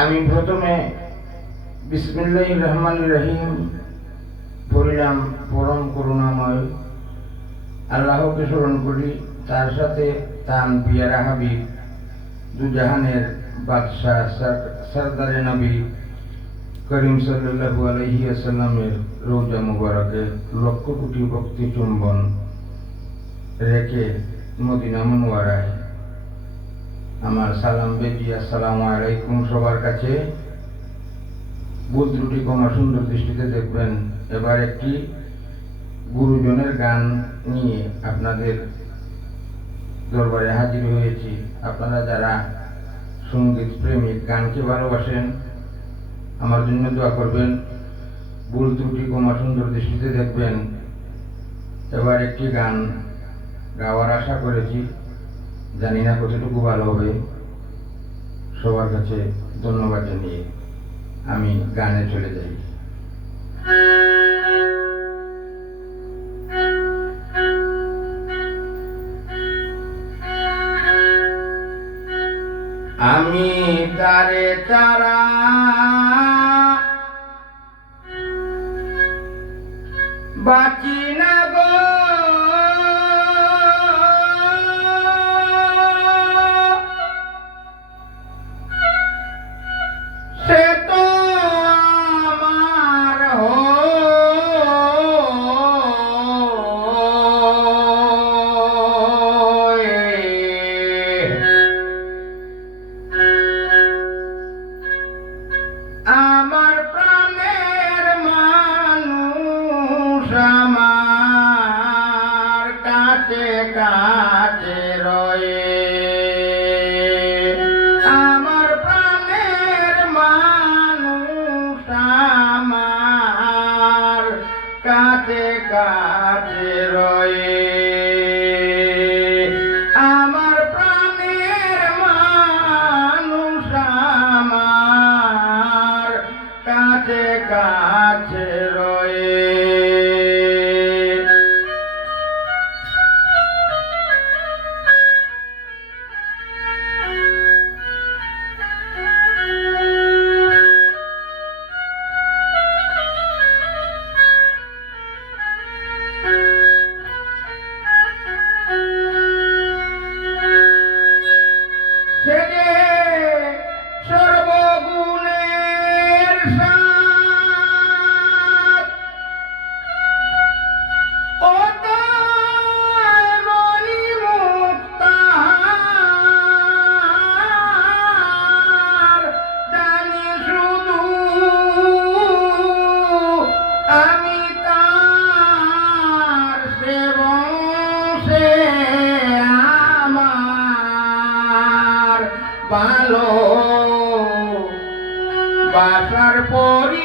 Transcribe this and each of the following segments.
আমি প্রথমে বিসমিল্লাহির রহমানির রহিম পড়িলাম। পরম করুণাময় আল্লাহকে স্মরণ করি, তার সাথে তান পিয়ারা হাবিব দুজাহানের বাদশাহ সরদারে নবী করিম সাল্লাল্লাহু আলাইহি ওয়াসাল্লামের রওজা মুবারকে লক্ষ কোটি ভক্তি চুম্বন রেখে মদিনা মুনওয়ারায় আমার সালাম বেজি। আসসালামু আলাইকুম সবার কাছে। ভুল ত্রুটি ক্ষমা সুন্দর দৃষ্টিতে দেখবেন। এবার একটি গুরুজনের গান নিয়ে আপনাদের দরবারে হাজির হয়েছি। আপনারা যারা সঙ্গীত প্রেমিক, গানকে ভালোবাসেন, আমার জন্য দোয়া করবেন। ভুল ত্রুটি ক্ষমা সুন্দর দৃষ্টিতে দেখবেন। এবার একটি গান গাওয়ার আশা করেছি, জানি না কতটুকু ভালো হবে। সবার কাছে ধন্যবাদ জানিয়ে আমি গানে চলে যাই। আমি তারে তারা বাঁচি না গো, সে তো আমার আমার প্রাণের মানুষ আমার কাছে কাছে রয়ে। আমার প্রাণের মানুষ আমার কাছে কাছে রয়ে। আমার প্রাণের মানুষ আমার কাছে কাছে রয়ে। সে যে সর্বগুণের সাথ, অতএব মণিমুক্তার, জানি শুধু আমি তার সেবংশে আমার ভালো বাসার পরিচয়।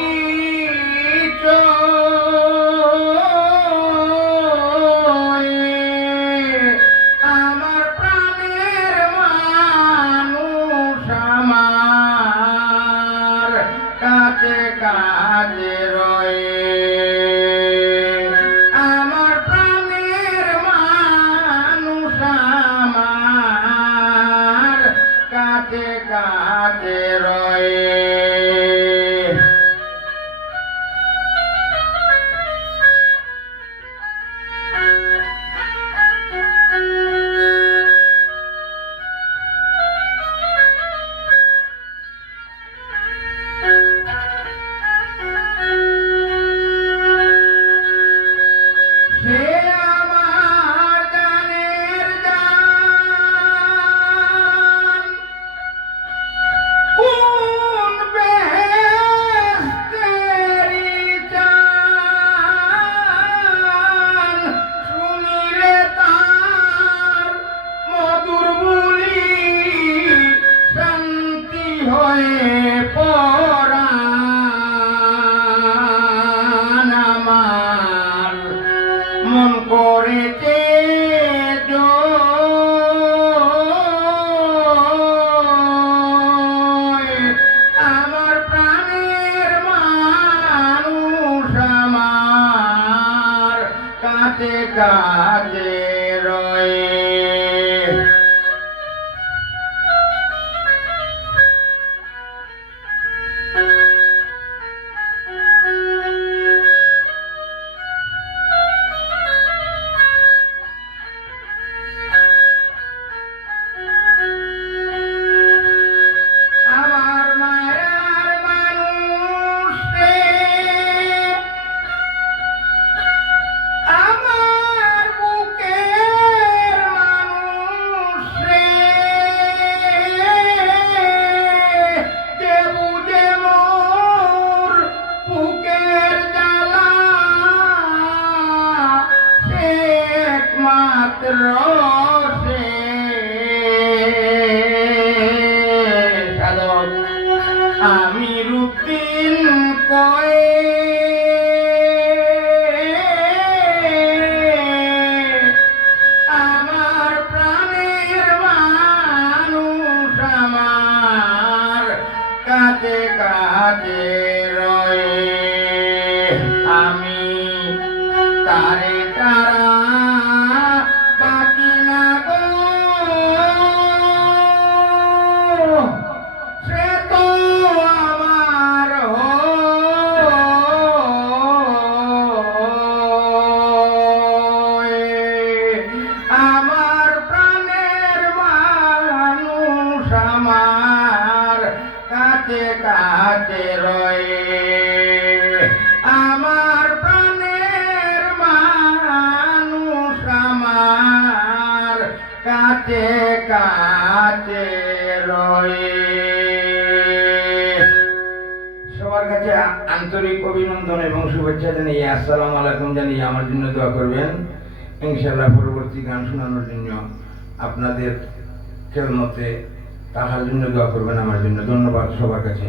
আমার প্রাণের মানুষ আমার কাছে কাছে রয়ে। আমার প্রাণের মানুষ আমার কাছে কাছে রয়ে। সে আমার জানের জান, কোন বেহেশতেরি চান, শুনিলে তার মধুর বুলি শান্তি হয়ে পরাণ। আমার মন করেছে জয়। আমার প্রাণের মানুষ আমার কাছে কাছে রয়ে আমার মায়ার মানুষ রে, আমার বুকের মানুষ রে, যে বুঝে মোর বুকের জ্বালা, সে একমাত্র সে সাধক। আমি রূপদিন কয়ে আমার প্রাণের মানুষ আমার কাছে কাছে রয়ে, আমি তারে তারা বাকি না গো, সে তো আমার হয়ে। আমার প্রাণের মানুষ আমার কাছে কাছে রয়ে, আমার প্রাণের মানুষ আমার কাছে কাছে রয়ে। সবার কাছে আন্তরিক অভিনন্দন এবং শুভেচ্ছা জানিয়ে আসসালামু আলাইকুম জানিয়ে আমার জন্য দোয়া করবেন। ইনশাআল্লাহ পরবর্তী গান শোনানোর জন্য আপনাদের খেদমতে তাহার জন্য দোয়া করবেন আমার জন্য। ধন্যবাদ সবার কাছে।